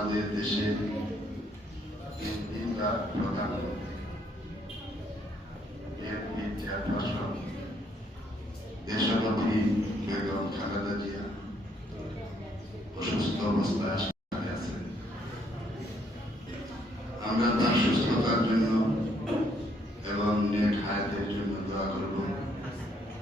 আমাদের দেশে অসুস্থ অবস্থায় আমরা তার সুস্থতার জন্য এবং নেক হায়াতের জন্য দোয়া করব।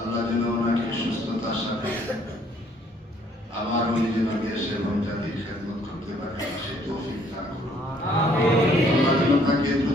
আল্লাহ যেন ওনাকে সুস্থতার সাথে আবার উনি যেন দেশ এবং জাতির খেদমত করতে পারেন সে তৌফিক দান করুন আল্লাহ যেন তাকে দ্রুত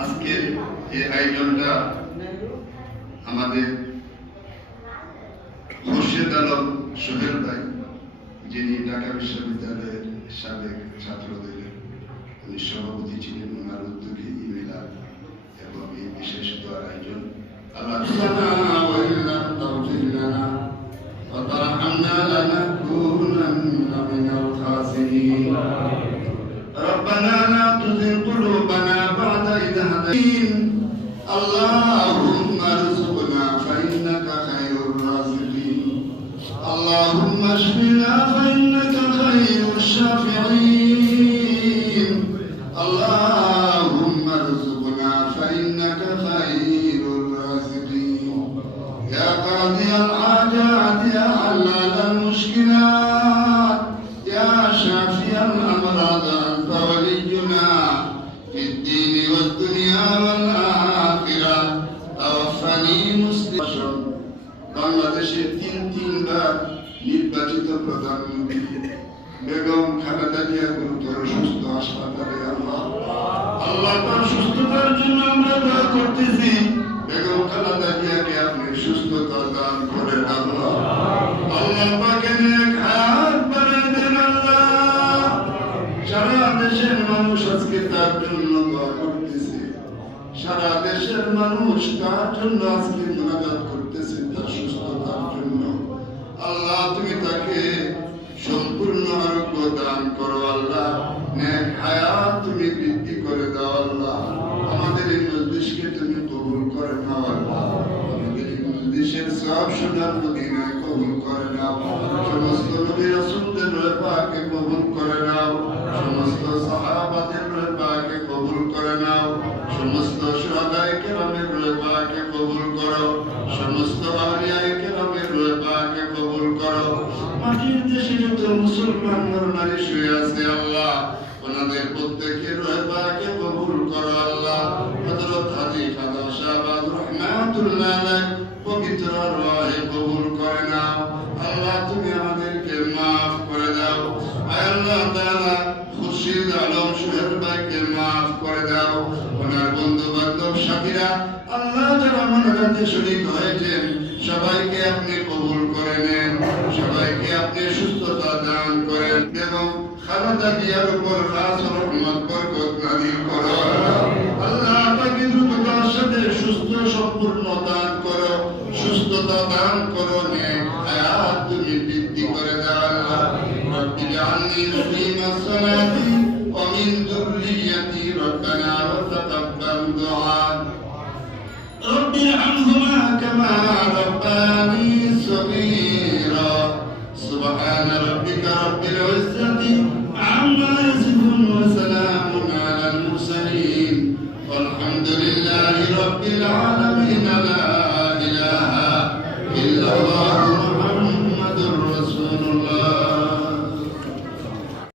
আজকের এই আয়োজনটা আমাদের খুরশেদ আলম সোহেল ভাই যিনি ঢাকা বিশ্ববিদ্যালয়ের সাবেক ছাত্রদের উনি সভাপতি ছিলেন ওনার উদ্যোগে ই মিলাদ এবং এই বিশেষ দোয়ার আয়োজন আল্লাহ لنا اللهم ارزقنا فإنك خير الرازقين. اللهم اشفنا فإنك خير الشافعين. আমি বাংলাদেশের তিন তিনবার নির্বাচিত প্রধানমন্ত্রী। বেগম খালেদা জিয়া গুরুতর সুস্থ হাসপাতালে আল্লাহ। আল্লাহ তার সুস্থতার জন্য আমরা দোয়া করতেছি। বেগম খালেদা জিয়াকে আপনি সুস্থতা দান আল্লাহ। আল্লাহ পাকে হাত দেন আল্লাহ। সারা দেশের মানুষ আজকে তার জন্য দোয়া করতেছে। সারা দেশের মানুষ তার জন্য আজকে মোনাজাত করতেছে তার সুস্থতার জন্য? আল্লাহ, তুমি তাকে সম্পূর্ণ আরোগ্য দান করো, আল্লাহ। তুমি বৃদ্ধি করে দাও, আল্লাহ। আমাদের এই মজলিসকে তুমি কবুল করে নাও, আল্লাহ। আমাদের এই মজলিসের সব সুদান মদিনায় কবুল করে নাও। সমস্ত নবী রাসূলদের রয়ে পাকে কবুল করে নাও সমস্ত সাহাবাদের রয়ে পাকে কবুল করে নাও, সমস্ত সুহাদায়ে কেরামের রয়ে কবুল করো। সমস্ত আউলিয়ায়ে কেরামের রয়ে কবুল করো। মাটির দেশে যত মুসলমান নর শুয়ে আছে আল্লাহ, ওনাদের প্রত্যেকের রয়ে পাকে কবুল করো আল্লাহ। হযরত হাজী খাদা শাহবাজ রহমাতুল্লাহ পবিত্র রহে কবুল করে নাও। আল্লাহ, তুমি আমাদেরকে maaf করে দাও। আয় আল্লাহ তাআলা খুরশিদ আলম ভাইকে maaf করে দাও, ওনার বন্ধু বান্ধব সাথীরা। আল্লাহ যারা হয়েছেন, সবাইকে আপনি কবুল করে নেন, সবাইকে আপনি সুস্থতা দান করেন এবং খালেদা জিয়ার উপর খাস রহমত, বরকত নাজিল করো। আল্লাহ আপনাকে দ্রুততার সাথে সুস্থ, সম্পূর্ণ দান করো, সুস্থতা দান করো তুমি বৃদ্ধি করে দাও। আল্লাহ মুকিমা সালাতি ومن ذريتي ربنا وتقبل دعاء. رب ارحمهما كما رباني صغيرا. سبحان ربك رب العزة